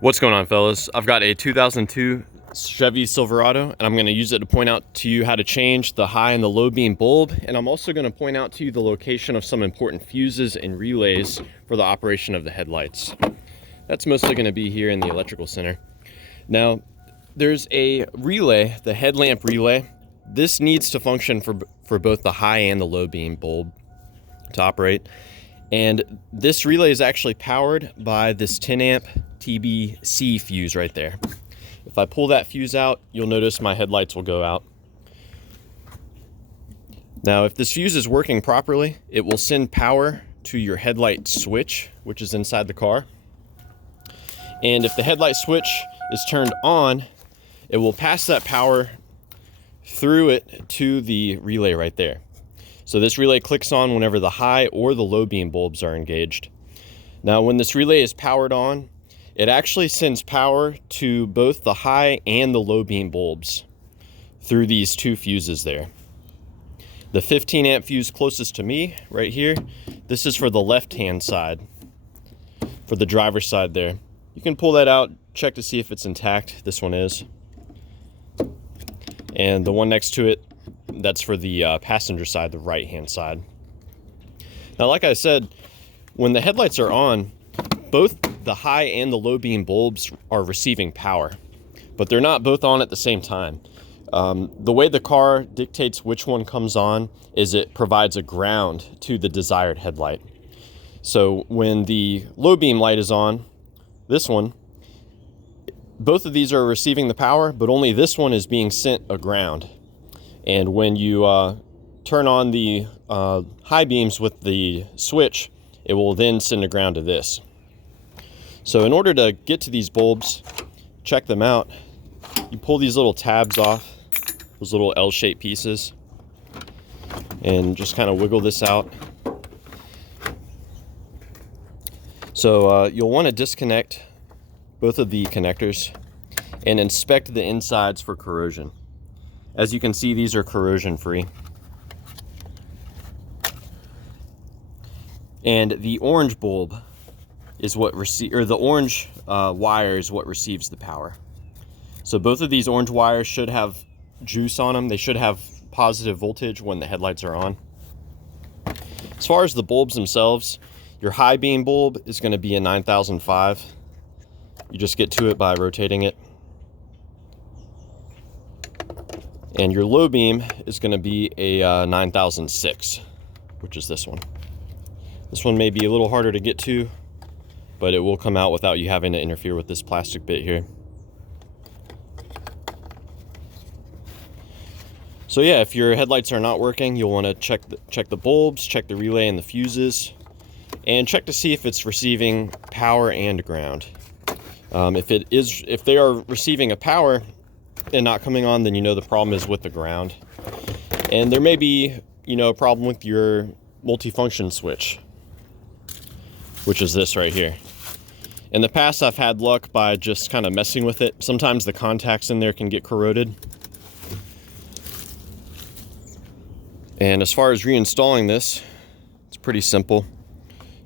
What's going on, fellas? I've got a 2002 Chevy Silverado, and I'm going to use it to point out to you how to change the high and the low beam bulb, and I'm also going to point out to you the location of some important fuses and relays for the operation of the headlights. That's mostly going to be here in the electrical center. Now, there's a relay, the headlamp relay. This needs to function for both the high and the low beam bulb to operate. And this relay is actually powered by this 10 amp TBC fuse right there. If I pull that fuse out, you'll notice my headlights will go out. Now, if this fuse is working properly, it will send power to your headlight switch, which is inside the car. And if the headlight switch is turned on, it will pass that power through it to the relay right there. So this relay clicks on whenever the high or the low beam bulbs are engaged. Now, when this relay is powered on, it actually sends power to both the high and the low beam bulbs through these two fuses there. The 15 amp fuse closest to me right here, this is for the left hand side, for the driver's side there. You can pull that out, check to see if it's intact. This one is. And the one next to it, that's for the passenger side, the right hand side. Now, like I said, when the headlights are on, both the high and the low beam bulbs are receiving power, but they're not both on at the same time. The way the car dictates which one comes on is it provides a ground to the desired headlight. So when the low beam light is on, this one, both of these are receiving the power, but only this one is being sent a ground. And when you turn on the high beams with the switch, it will then send a ground to this. So in order to get to these bulbs, check them out, you pull these little tabs off, those little L-shaped pieces, and just kind of wiggle this out. So you'll want to disconnect both of the connectors and inspect the insides for corrosion. As you can see, these are corrosion free. And the orange bulb is what the orange wire is what receives the power. So both of these orange wires should have juice on them. They should have positive voltage when the headlights are on. As far as the bulbs themselves, your high beam bulb is going to be a 9005. You just get to it by rotating it. And your low beam is going to be a 9006, which is this one. This one may be a little harder to get to, but it will come out without you having to interfere with this plastic bit here. So yeah, if your headlights are not working, you'll want to check the bulbs, check the relay and the fuses, and check to see if it's receiving power and ground. If they are receiving a power and not coming on, then you know the problem is with the ground. And there may be, a problem with your multifunction switch, which is this right here. In the past, I've had luck by just kind of messing with it. Sometimes the contacts in there can get corroded. And as far as reinstalling this, it's pretty simple.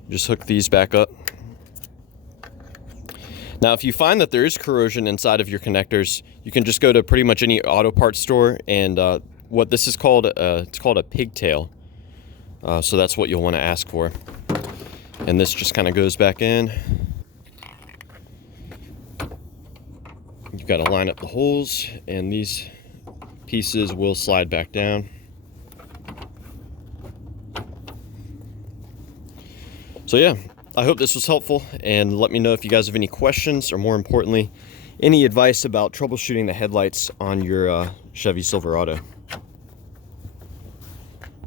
Just hook these back up. Now, if you find that there is corrosion inside of your connectors, you can just go to pretty much any auto parts store, and what this is called, it's called a pigtail. So that's what you'll want to ask for. And this just kind of goes back in. You've got to line up the holes, and these pieces will slide back down. So yeah, I hope this was helpful, and let me know if you guys have any questions, or more importantly, any advice about troubleshooting the headlights on your Chevy Silverado.